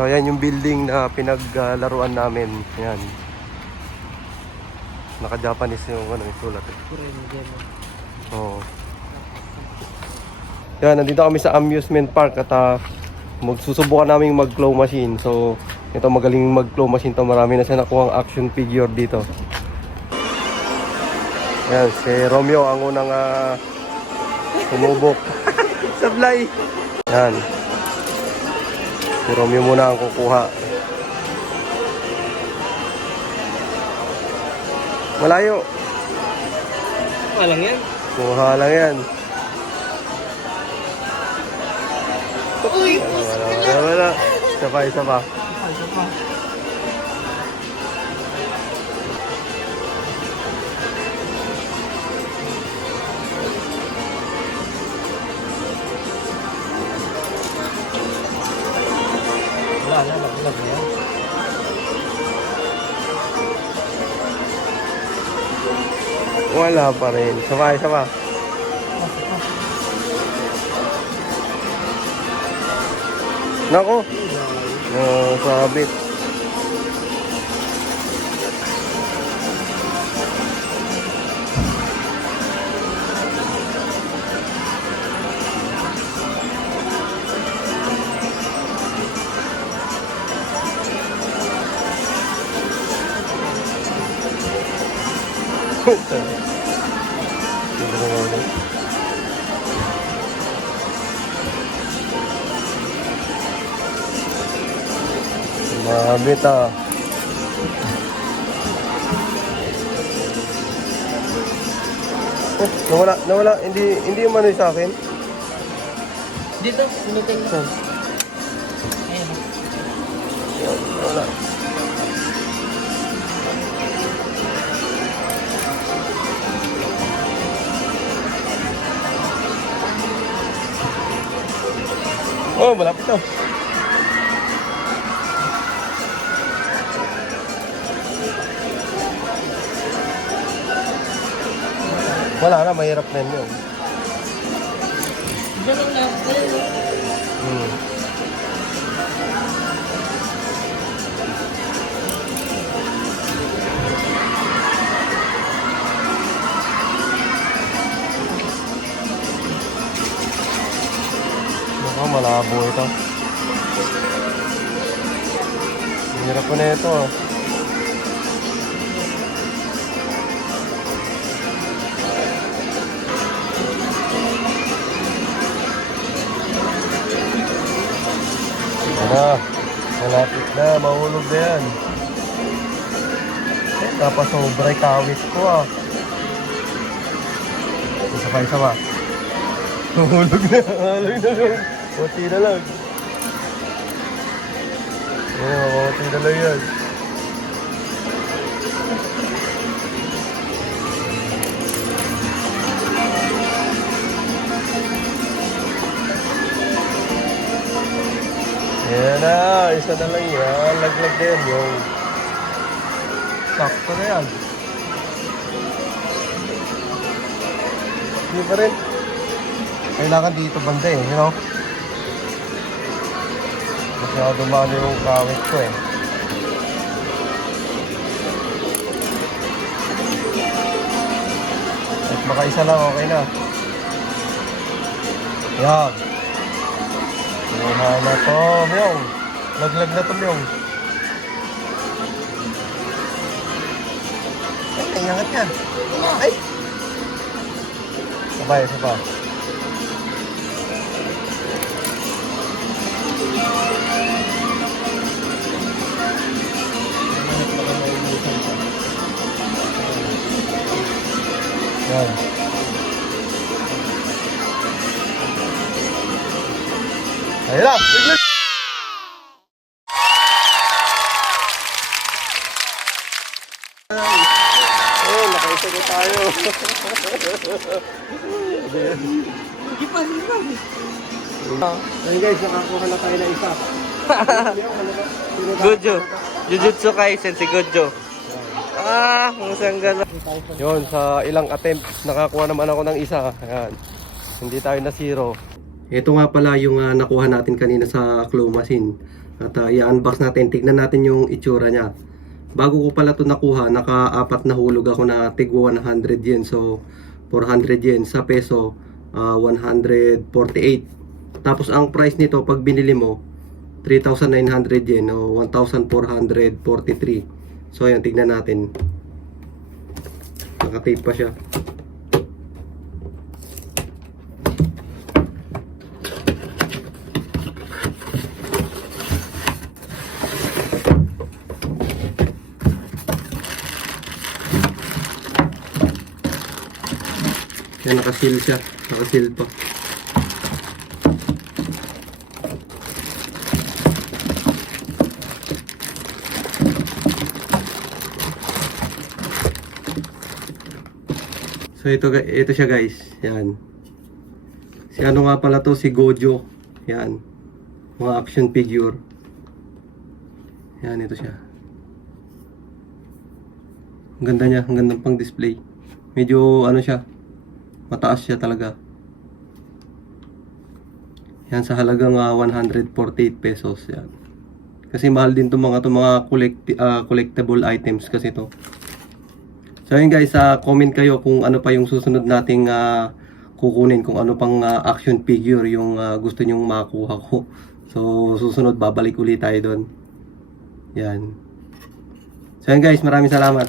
So ayan yung building na pinaglaruan namin. Ayan. Naka-Japanese yung ano, yung sulat eh. Oo. Yan, nandito kami sa amusement park at magsusubukan namin mag-claw machine. So ito, magaling mag-claw machine to. Marami na siya nakuhang action figure dito. Yan, si Romeo ang unang sumubok. Sablay! Yan. Si Romeo muna ang kukuha. Malayo. Walang yan. Kuha lang yan. Uy! Wala. Isa pa, isa pa. Wala na, naglag na yan. Wala pa rin. Isa pa, isa pa. Nako. Sabit. Mabit nawala, hindi yung manoy sa akin. Dito, sinutin mo. Ayan. Nawala. Oh, malapit to. Wala na, mahirap na yun. Diyan ang lahat. Baka malabo ito. Mahirap po na ito. Malapit na, mahulog na yan. Tapos sobray kawit ko Isa pa, isa pa. Mahulog na, mahulog na lang. Kunti na lang. Kunti na lang yan. Ayan na, isa na lang yan. Laglag din yung sakto na yan. Hindi pa rin. Kailangan dito banda you know? Masyado malo yung kawit ko At baka isa lang, okay na. Yan. Kuha na to, Myong. Laglag na to, Myong. Ay, ingat yan. Ay! Sabay, sabay. Yan. Ayun na! Oh, nakaisa na tayo. Ayun guys, nakakuha na tayo na isa. Gojo. Jujutsu Kaisen si Gojo. Musang gala. Yun, sa ilang attempts, nakakuha naman ako ng isa. Ayan. Hindi tayo na zero. Ito nga pala yung nakuha natin kanina sa claw machine. At i-unbox natin, tignan natin yung itsura niya. Bago ko pala ito nakuha, naka-apat na hulog ako na tig 100 yen. So 400 yen sa peso, 148. Tapos ang price nito pag binili mo 3,900 yen o 1,443. So ayan, tignan natin. Naka-tape pa siya. Yan, naka-seal siya. Naka-seal pa. So ito siya guys. Yan. Si ano nga pala to, si Gojo. Yan. Mga action figure. Yan, ito siya. Ang ganda niya, ang gandang pang display. Medyo ano siya, mataas siya talaga. Yan, sa halagang 148 pesos. Yan. Kasi mahal din itong mga collectible items kasi to. So yun guys, comment kayo kung ano pa yung susunod nating kukunin, kung ano pang action figure yung gusto nyong makuha ko. So susunod babalik ulit tayo doon. Yan. So yun guys, maraming salamat.